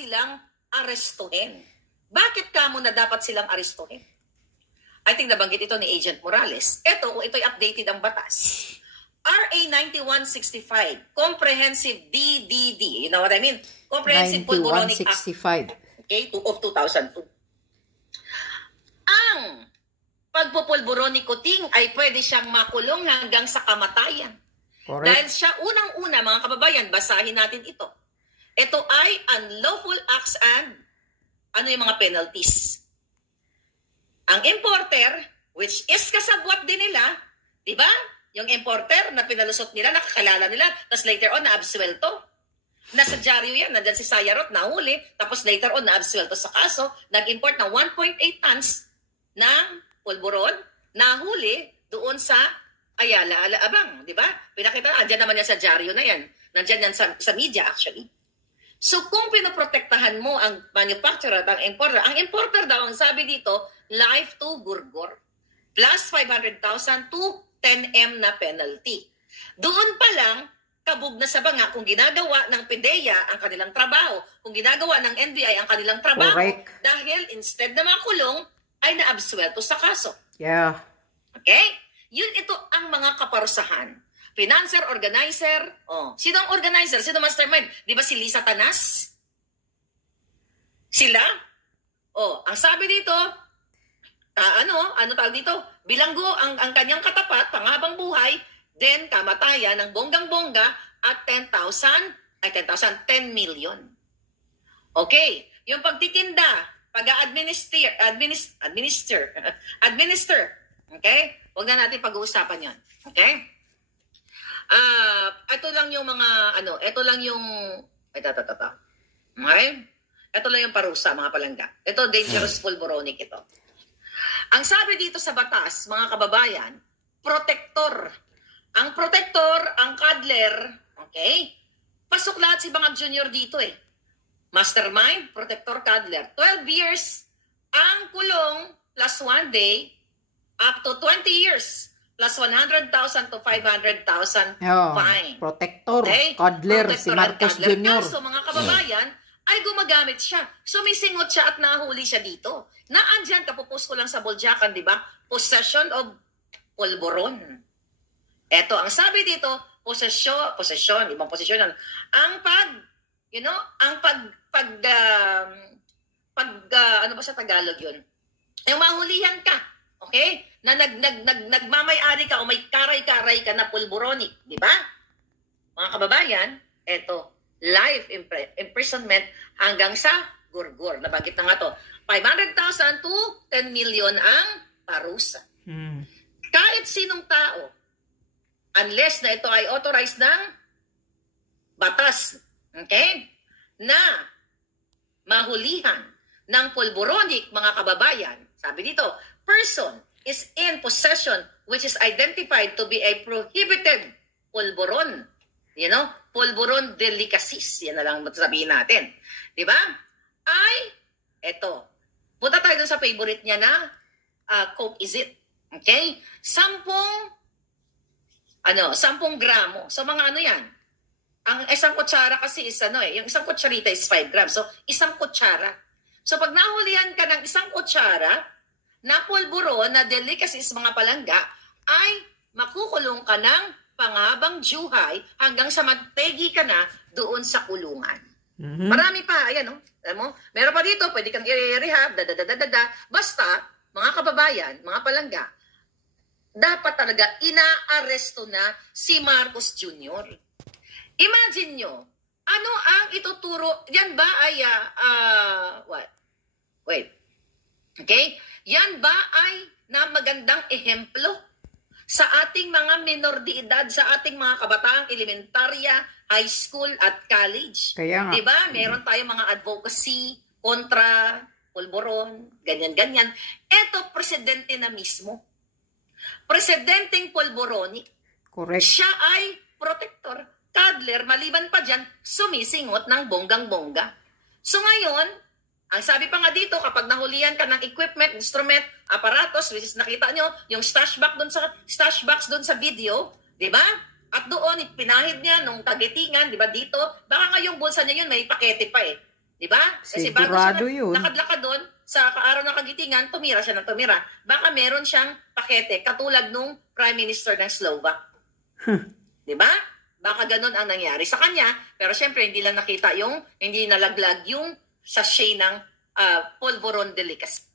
silang arestuhin. Bakit kamo na dapat silang arestuhin? I think nabanggit ito ni Agent Morales. Ito, kung ito'y updated ang batas. RA 9165, Comprehensive DDD. You know what I mean? Comprehensive Pulboronic Act. 9165. Okay, of 2002. Ang pagpupulboronicoting ay pwede siyang makulong hanggang sa kamatayan. Correct. Dahil siya unang-una, mga kababayan, basahin natin ito. Ito ay unlawful acts and ano yung mga penalties. Ang importer, which is kasabwat din nila, di ba? Yung importer na pinalusot nila, nakakalala nila, tapos later on na-absuelto. Nasa dyaryo yan, nandyan si Sayarot, nahuli, tapos later on na-absuelto sa kaso, nag-import ng 1.8 tons ng pulburon, nahuli doon sa Ayala, Alabang, di ba? Pinakita, andyan naman yan sa dyaryo na yan. Nandyan yan sa media actually. So kung pinoprotektahan mo ang manufacturer at ang importer daw, ang sabi dito, life to gurgor, plus 500,000 to 10M na penalty. Doon pa lang, kabog na sa banga kung ginagawa ng PDEA ang kanilang trabaho, kung ginagawa ng NBI ang kanilang trabaho, correct. Dahil instead na makulong, ay naabsuelto sa kaso. Yeah. Okay? Ito ang mga kaparusahan. Financer, organizer. Oh, sino ang organizer? Sino mastermind? Di ba si Lisa Tanas? Sila? Oh, ang sabi dito, ano tawag dito? Bilanggo ang kanyang katapat, panghabang buhay, then kamatayan ng bonggang-bongga at 10 million. Okay, yung pagtitinda, administer. Okay? Huwag na natin pag-uusapan 'yon. Okay? Ito lang yung mga ito lang yung Okay? Ito lang yung parusa, mga palangga. Ito dangerous pulboronic ito. Ang sabi dito sa batas, mga kababayan, protector. Ang protector, ang cuddler, okay? Pasok lahat si mga junior dito eh. Mastermind, protector, cuddler. 12 years ang kulong plus 1 day up to 20 years plus 100,000 to 500,000 fine. Protector, okay? cuddler, si Marcos Jr. So mga kababayan, ay gumagamit siya. Sumisingot siya at nahuli siya dito. Naandyan, kapupos ko lang sa Boljakan, di ba? Possession of pulburon. Eto, ang sabi dito, possession, ibang posisyon yan. Ang ano ba sa Tagalog yun? Yung mahulihan ka, okay? Na nagmamay-ari ka o may karay-karay ka na pulboronic, di ba? Mga kababayan, eto, life imprisonment hanggang sa gurgur. Nabanggit na nga to. 500,000 to 10 million ang parusa. Kahit sinong tao, unless na ito ay authorized ng batas, okay, na mahulihan ng pulboronic, mga kababayan, sabi dito, person is in possession which is identified to be a prohibited pulburon. You know, pulburon delicacies. Yan na lang sabihin natin. Di ba? Ay, eto. Punta tayo dun sa favorite niya na Coke is it. Okay? 10 gramo. So, mga ano yan? Ang isang kutsara kasi is yung isang kutsarita is 5 grams. So, isang kutsara. So, pag nahulihan ka ng isang kutsara na pulburon na delicacies, mga palangga, ay makukulong ka ng panghabang buhay hanggang sa magtegi ka na doon sa kulungan. Marami pa, ayan alam mo, meron pa dito, pwede kang i-rehab, Basta, mga kababayan, mga palangga, dapat talaga inaaresto na si Marcos Jr. Imagine nyo, ano ang ituturo, yan ba ay, okay? Yan ba ay na magandang ehemplo sa ating mga minor de edad, sa ating mga kabataang elementarya, high school at college? Kaya nga. Diba? Meron tayong mga advocacy kontra pulburon, ganyan-ganyan. Eto, presidente na mismo. Presidenteng pulboronic. Correct. Siya ay protector, cuddler, maliban pa dyan, sumisingot ng bonggang-bongga. So ngayon, ang sabi pa nga dito, kapag nahulihan ka ng equipment, instrument, aparatos, which is nakita nyo, yung stash box doon sa video, di ba? At doon, pinahid niya nung tagitingan, di ba dito? Baka nga yung bulsa niya yun, may pakete pa eh. Di ba? Kasi bago Sigurado siya yun. lakad-lakad doon, sa araw ng kagitingan, tumira siya ng tumira. Baka meron siyang pakete, katulad nung Prime Minister ng Slovak. Di ba? Baka ganun ang nangyari sa kanya. Pero syempre, hindi lang nakita hindi nalaglag yung sachet ng polvoron delicacy.